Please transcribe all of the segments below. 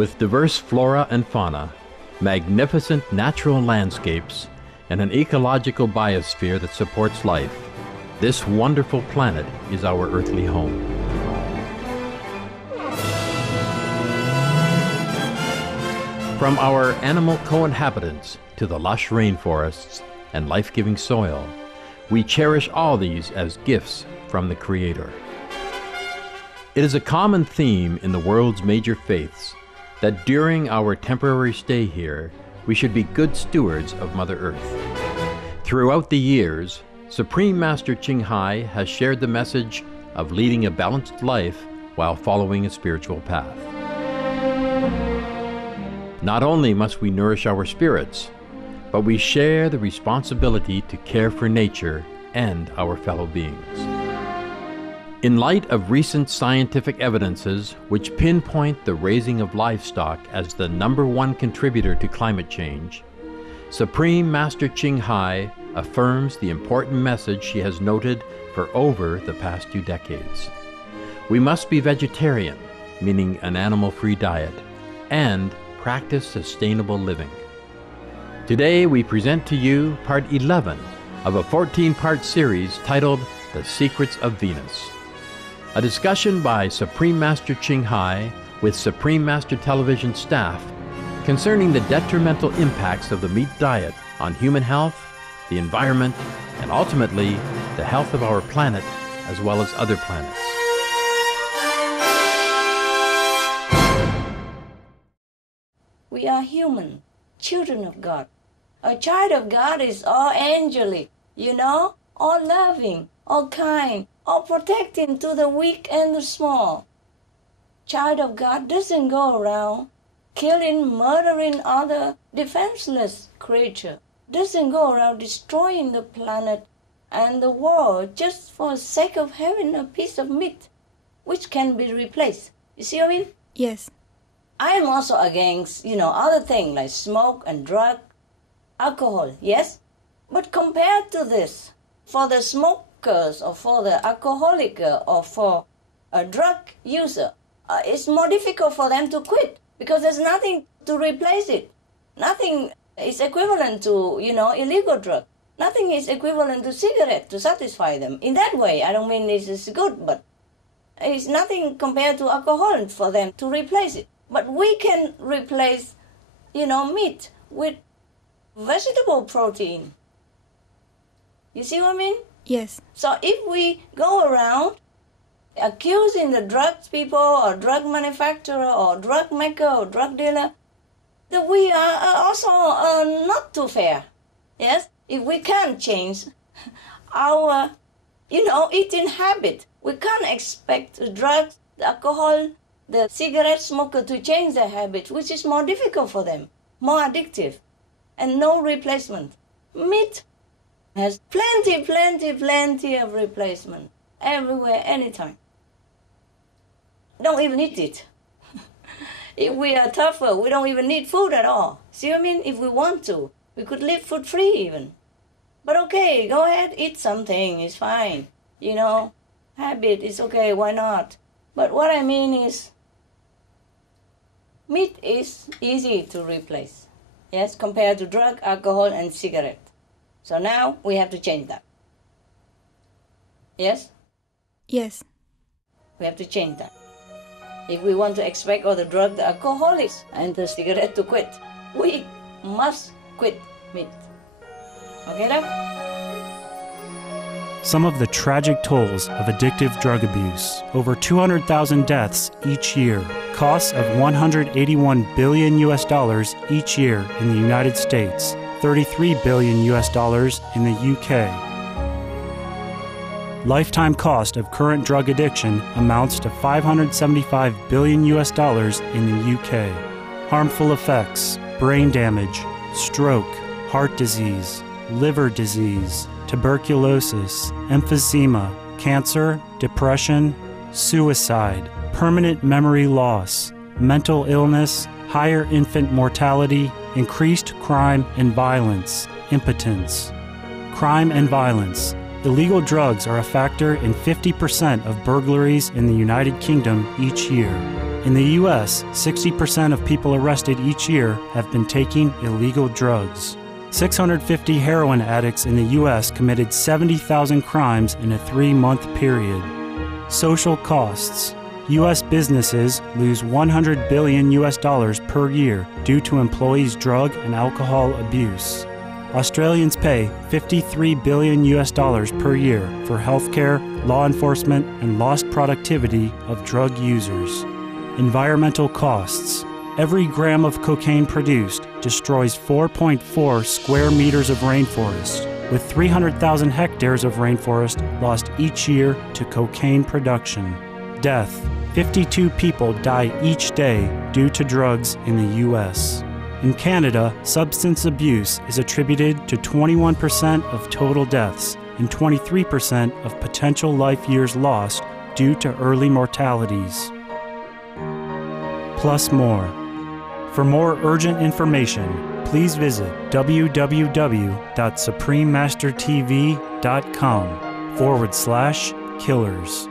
With diverse flora and fauna, magnificent natural landscapes, and an ecological biosphere that supports life, this wonderful planet is our earthly home. From our animal co-inhabitants to the lush rainforests and life-giving soil, we cherish all these as gifts from the Creator. It is a common theme in the world's major faiths that during our temporary stay here, we should be good stewards of Mother Earth. Throughout the years, Supreme Master Ching Hai has shared the message of leading a balanced life while following a spiritual path. Not only must we nourish our spirits, but we share the responsibility to care for nature and our fellow beings. In light of recent scientific evidences which pinpoint the raising of livestock as the #1 contributor to climate change, Supreme Master Ching Hai affirms the important message she has noted for over the past 2 decades. We must be vegetarian, meaning an animal-free diet, and practice sustainable living. Today we present to you part 11 of a 14-part series titled The Secrets of Venus. A discussion by Supreme Master Ching Hai with Supreme Master Television staff concerning the detrimental impacts of the meat diet on human health, the environment, and ultimately the health of our planet as well as other planets. We are human, children of God. A child of God is all angelic, all loving, all kind, all protecting to the weak and the small. Child of God doesn't go around killing, murdering other defenseless creatures. Doesn't go around destroying the planet and the world just for the sake of having a piece of meat, which can be replaced. You see what I mean? Yes. I am also against, other things like smoke and drug, alcohol, yes? But compared to this, for the smokers or for the alcoholic or for a drug user, it's more difficult for them to quit because there's nothing to replace it. Nothing is equivalent to, illegal drug. Nothing is equivalent to cigarette to satisfy them. In that way, I don't mean this is good, but it's nothing compared to alcohol for them to replace it. But we can replace, meat with vegetable protein. You see what I mean? Yes. So if we go around accusing the drugs people or drug manufacturer or drug maker or drug dealer, that we are also not too fair. Yes? If we can't change our, eating habit, we can't expect the drugs, the alcohol, the cigarette smoker to change their habit, which is more difficult for them, more addictive, and no replacement. Meat has plenty of replacement everywhere, anytime. Don't even eat it. If we are tougher, we don't even need food at all. See what I mean? If we want to, we could live food-free even. But okay, go ahead, eat something, it's fine. Habit is okay, why not? But what I mean is, meat is easy to replace, yes, compared to drug, alcohol, and cigarette. So now we have to change that. Yes? Yes. We have to change that. If we want to expect all the drug, the alcoholics, and the cigarette to quit, we must quit meat. Okay, love? Some of the tragic tolls of addictive drug abuse. Over 200,000 deaths each year. Costs of $181 billion each year in the United States. $33 billion in the UK. Lifetime cost of current drug addiction amounts to $575 billion in the UK. Harmful effects: brain damage, stroke, heart disease, liver disease, tuberculosis, emphysema, cancer, depression, suicide, permanent memory loss, mental illness, higher infant mortality, increased crime and violence, impotence. Crime and violence. Illegal drugs are a factor in 50% of burglaries in the United Kingdom each year. In the U.S., 60% of people arrested each year have been taking illegal drugs. 650 heroin addicts in the U.S. committed 70,000 crimes in a 3-month period. Social costs. U.S. businesses lose $100 billion per year due to employees' drug and alcohol abuse. Australians pay $53 billion per year for healthcare, law enforcement, and lost productivity of drug users. Environmental costs. Every gram of cocaine produced destroys 4.4 square meters of rainforest, with 300,000 hectares of rainforest lost each year to cocaine production. Death. 52 people die each day due to drugs in the U.S. In Canada, substance abuse is attributed to 21% of total deaths and 23% of potential life years lost due to early mortalities. Plus more. For more urgent information, please visit www.suprememastertv.com/killers.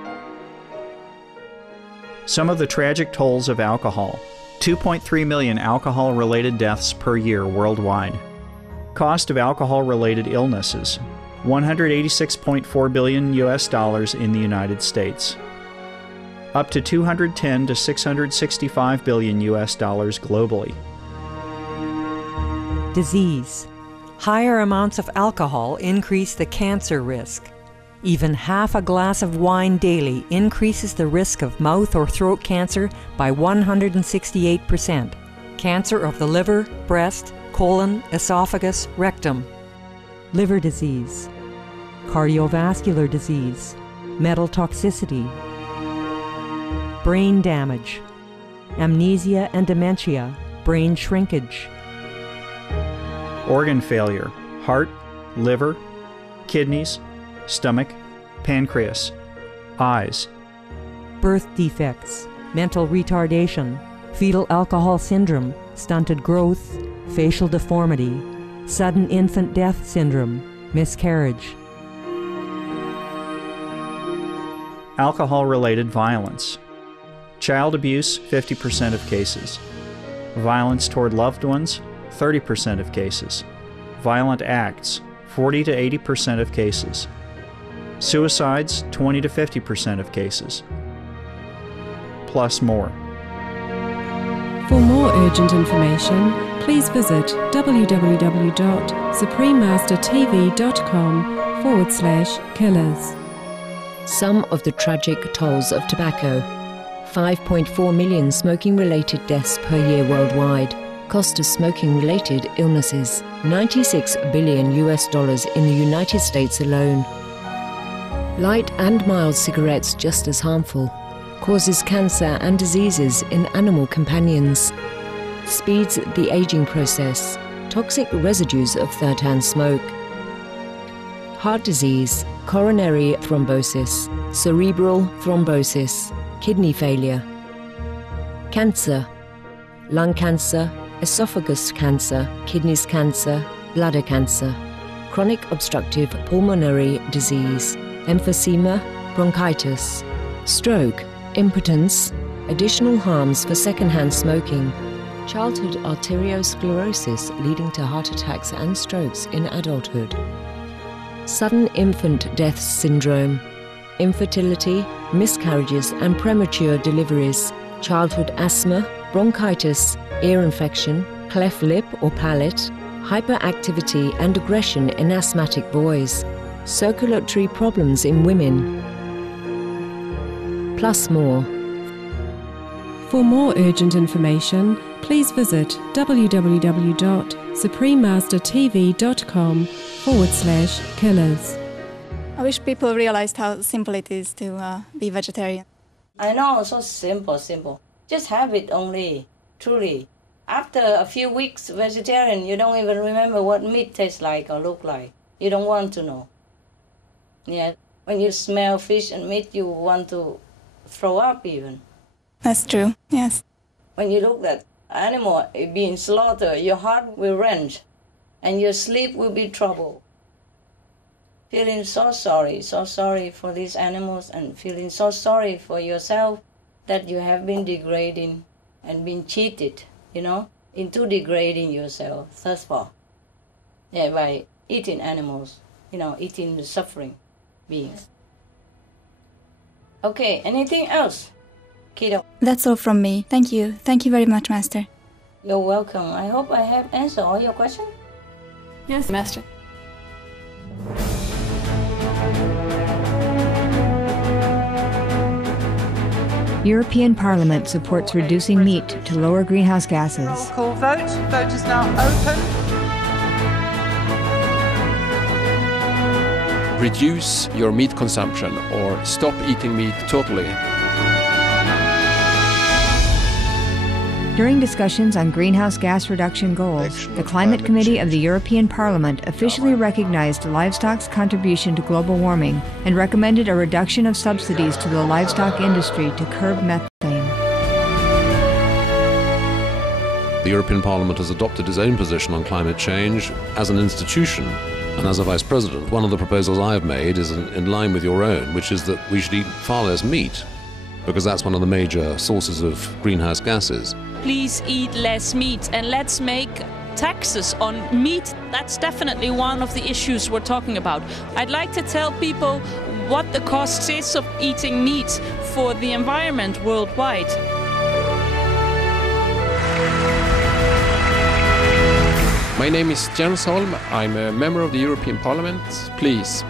Some of the tragic tolls of alcohol. 2.3 million alcohol-related deaths per year worldwide. Cost of alcohol-related illnesses. $186.4 billion in the United States. Up to $210 to $665 billion globally. Disease. Higher amounts of alcohol increase the cancer risk. Even half a glass of wine daily increases the risk of mouth or throat cancer by 168%. Cancer of the liver, breast, colon, esophagus, rectum. Liver disease. Cardiovascular disease. Metal toxicity. Brain damage. Amnesia and dementia. Brain shrinkage. Organ failure. Heart, liver, kidneys, stomach, pancreas, eyes. Birth defects, mental retardation, fetal alcohol syndrome, stunted growth, facial deformity, sudden infant death syndrome, miscarriage. Alcohol-related violence. Child abuse, 50% of cases. Violence toward loved ones, 30% of cases. Violent acts, 40 to 80% of cases. Suicides, 20 to 50% of cases. Plus more. For more urgent information, please visit www.suprememastertv.com/killers. Some of the tragic tolls of tobacco. 5.4 million smoking-related deaths per year worldwide. Cost of smoking-related illnesses. $96 billion in the United States alone. Light and mild cigarettes just as harmful. Causes cancer and diseases in animal companions. Speeds the aging process. Toxic residues of third-hand smoke. Heart disease, coronary thrombosis, cerebral thrombosis, kidney failure. Cancer, lung cancer, esophagus cancer, kidneys cancer, bladder cancer. Chronic obstructive pulmonary disease. Emphysema, bronchitis, stroke, impotence, additional harms for secondhand smoking, childhood arteriosclerosis leading to heart attacks and strokes in adulthood, sudden infant death syndrome, infertility, miscarriages and premature deliveries, childhood asthma, bronchitis, ear infection, cleft lip or palate, hyperactivity and aggression in asthmatic boys, circulatory problems in women. Plus more. For more urgent information, please visit www.suprememastertv.com/killers. I wish people realized how simple it is to be vegetarian. I know, so simple. Just have it only, truly. After a few weeks vegetarian, you don't even remember what meat tastes like or look like. You don't want to know. Yeah, when you smell fish and meat, you want to throw up even. That's true, yes. When you look at animal being slaughtered, your heart will wrench and your sleep will be troubled. Feeling so sorry for these animals and feeling so sorry for yourself that you have been degrading and been cheated, into degrading yourself thus far. Yeah, by eating animals, eating the suffering beings. Okay, anything else, kiddo? That's all from me. Thank you. Thank you very much, Master. You're welcome. I hope I have answered all your questions. Yes, Master. European Parliament supports reducing meat to lower greenhouse gases. Roll call vote. Vote is now open. Reduce your meat consumption or stop eating meat totally. During discussions on greenhouse gas reduction goals, the Climate Committee of the European Parliament officially recognized livestock's contribution to global warming and recommended a reduction of subsidies to the livestock industry to curb methane. The European Parliament has adopted its own position on climate change as an institution. And as a Vice President, one of the proposals I have made is in line with your own, which is that we should eat far less meat, because that's one of the major sources of greenhouse gases. Please eat less meat, and let's make taxes on meat. That's definitely one of the issues we're talking about. I'd like to tell people what the cost is of eating meat for the environment worldwide. My name is Jens Holm. I'm a member of the European Parliament. Please,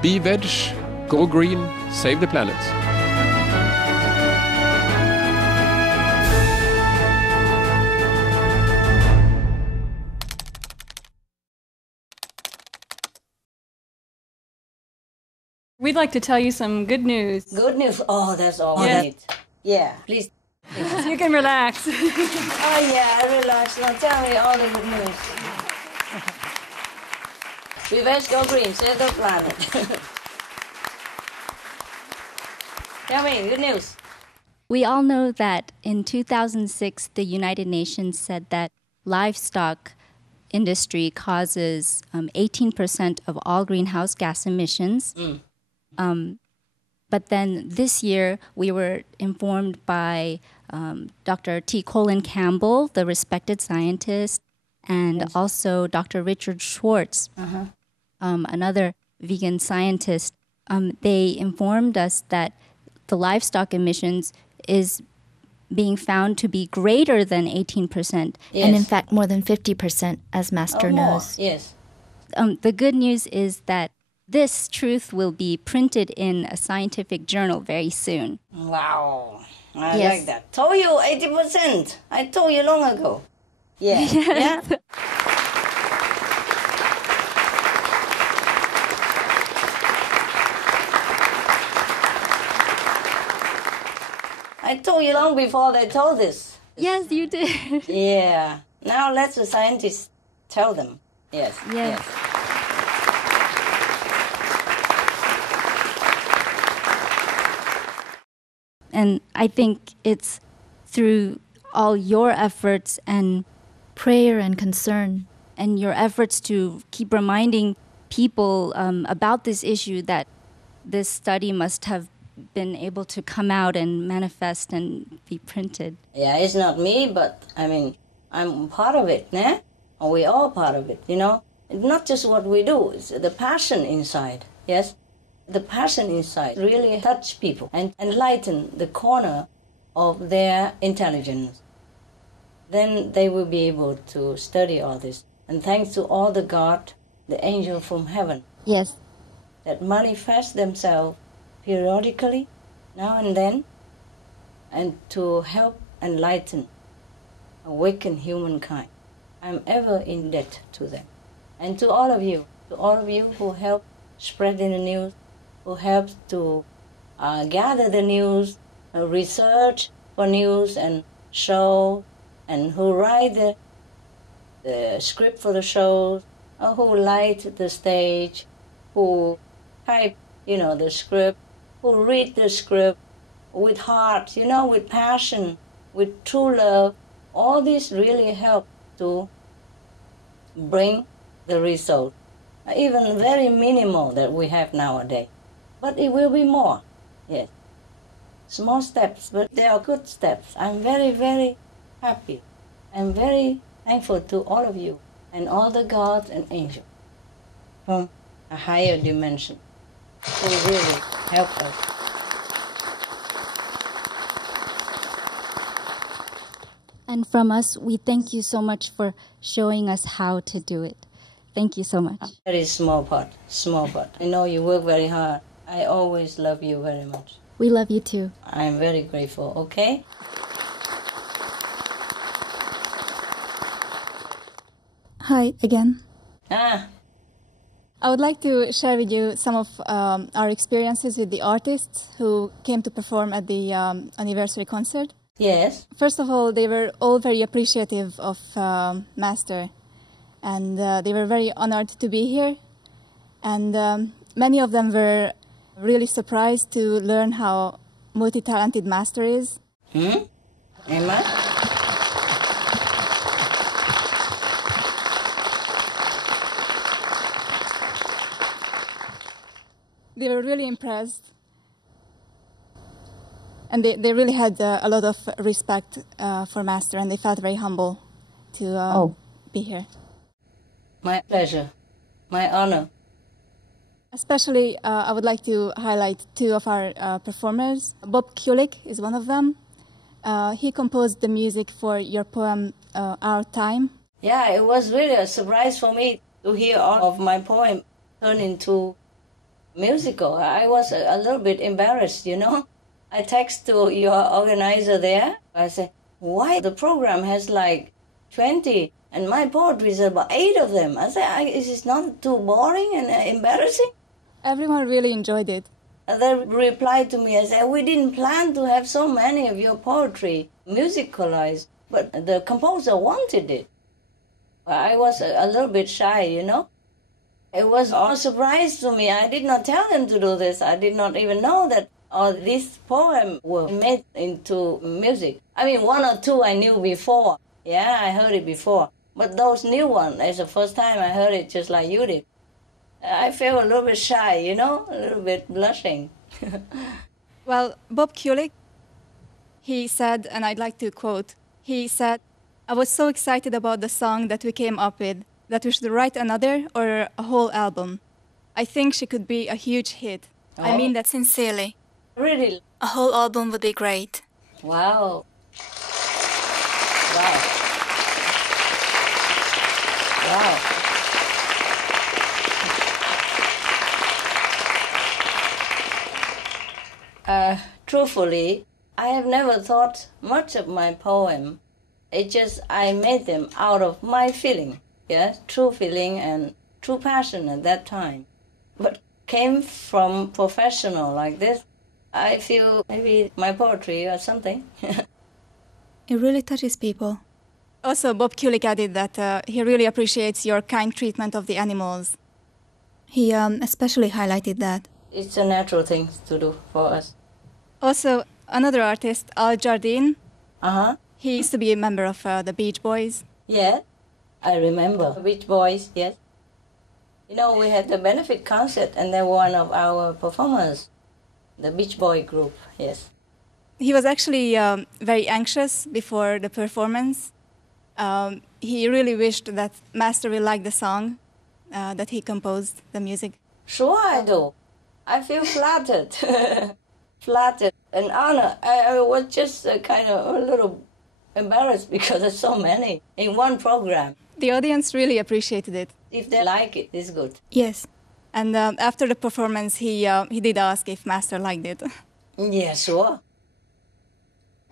be veg, go green, save the planet. We'd like to tell you some good news. Good news? Oh, that's all I need. Yeah, please. You can relax. Oh, yeah, relax. Now tell me all the good news. Be veg, go green, save the planet. Tell me, good news. We all know that in 2006, the United Nations said that livestock industry causes 18% of all greenhouse gas emissions. But then this year, we were informed by Dr. T. Colin Campbell, the respected scientist, and also Dr. Richard Schwartz, another vegan scientist. They informed us that the livestock emissions is being found to be greater than 18%. Yes. And in fact, more than 50%, as Master knows. Yes. The good news is that this truth will be printed in a scientific journal very soon. Wow. I like that. Told you 80%. I told you long ago. Yeah. Yeah. I told you long before they told this. Yes, you did. Yeah. Now let the scientists tell them. Yes. Yes. And I think it's through all your efforts and prayer and concern and your efforts to keep reminding people about this issue that this study must have been able to come out and manifest and be printed. Yeah, it's not me, but I mean, I'm part of it, né? Or we all part of it, you know? It's not just what we do, it's the passion inside, yes? The passion inside really touch people and enlighten the corner of their intelligence. Then they will be able to study all this. And thanks to all the God, the angel from heaven. Yes. That manifest themselves periodically, now and then, and to help enlighten, awaken humankind. I'm ever in debt to them. And to all of you who help spread the news, who help to gather the news, research for news and show, and who write the script for the shows, or who light the stage, who type, the script, who read the script with heart, with passion, with true love. All this really help to bring the result, even very minimal that we have nowadays. But it will be more, yes. small steps, but they are good steps. I'm very, very happy. I'm very thankful to all of you and all the gods and angels from a higher dimension who really help us. And from us, we thank you so much for showing us how to do it. Thank you so much. Very small part, small part. I know you work very hard. I always love you very much. We love you too. I'm very grateful, okay? Hi again. Ah. I would like to share with you some of our experiences with the artists who came to perform at the anniversary concert. Yes. First of all, they were all very appreciative of Master, and they were very honored to be here. And many of them were really surprised to learn how multi-talented Master is. Emma? They were really impressed. And they really had a lot of respect for Master, and they felt very humble to be here. My pleasure. My honor. Especially, I would like to highlight two of our performers. Bob Kulick is one of them. He composed the music for your poem, Our Time. Yeah, it was really a surprise for me to hear all of my poem turn into musical. I was a little bit embarrassed, you know. I text to your organizer there. I said, why the program has like 20 and my poetry is about 8 of them? I said, is this not too boring and embarrassing? Everyone really enjoyed it. They replied to me and said, we didn't plan to have so many of your poetry musicalized, but the composer wanted it. I was a little bit shy, you know. It was all a surprise to me. I did not tell them to do this. I did not even know that this poem were made into music. I mean, 1 or 2 I knew before. Yeah, I heard it before. But those new ones, it's the first time I heard it just like you did. I felt a little bit shy, you know, a little bit blushing. Well, Bob Kulick, he said, and I'd like to quote, he said, I was so excited about the song that we came up with that we should write another or a whole album. I think she could be a huge hit. I mean that sincerely. Really? A whole album would be great. Wow. Wow. Wow. Truthfully, I have never thought much of my poem. It's just I made them out of my feeling. Yes, true feeling and true passion at that time. But came from professional like this, I feel maybe my poetry or something. It really touches people. Also, Bob Kulick added that he really appreciates your kind treatment of the animals. He especially highlighted that. It's a natural thing to do for us. Also, another artist, Al Jardine. Uh-huh. He used to be a member of the Beach Boys. Yeah, I remember. Beach Boys, yes. You know, we had the benefit concert and they were one of our performers, the Beach Boy group, yes. He was actually very anxious before the performance. He really wished that Master will like the song that he composed, the music. Sure I do. I feel flattered. Flattered and honored. I was just kind of a little embarrassed because there's so many in one program. The audience really appreciated it. If they like it, it's good. Yes. And after the performance, he did ask if Master liked it. Yeah, sure.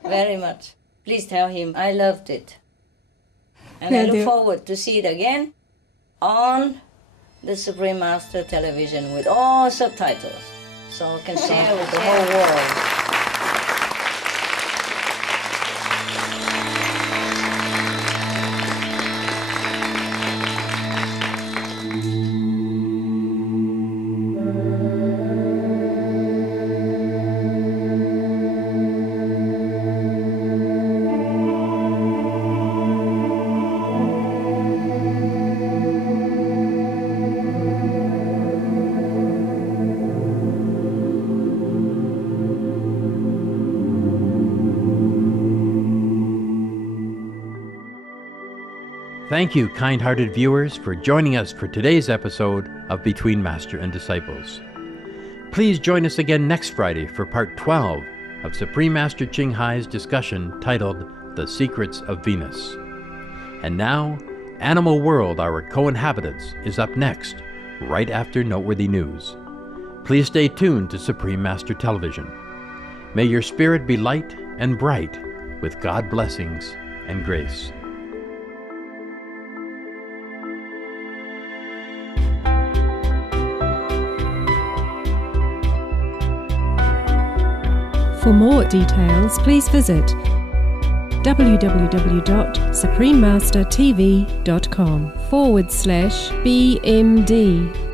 Very much. Please tell him I loved it. And I look forward to see it again on the Supreme Master television with all subtitles, so I can share with the whole world. Thank you, kind-hearted viewers, for joining us for today's episode of Between Master and Disciples. Please join us again next Friday for Part 12 of Supreme Master Ching Hai's discussion titled The Secrets of Venus. And now, Animal World, Our Co-Inhabitants, is up next, right after Noteworthy News. Please stay tuned to Supreme Master Television. May your spirit be light and bright with God blessings and grace. For more details, please visit www.suprememastertv.com/BMD.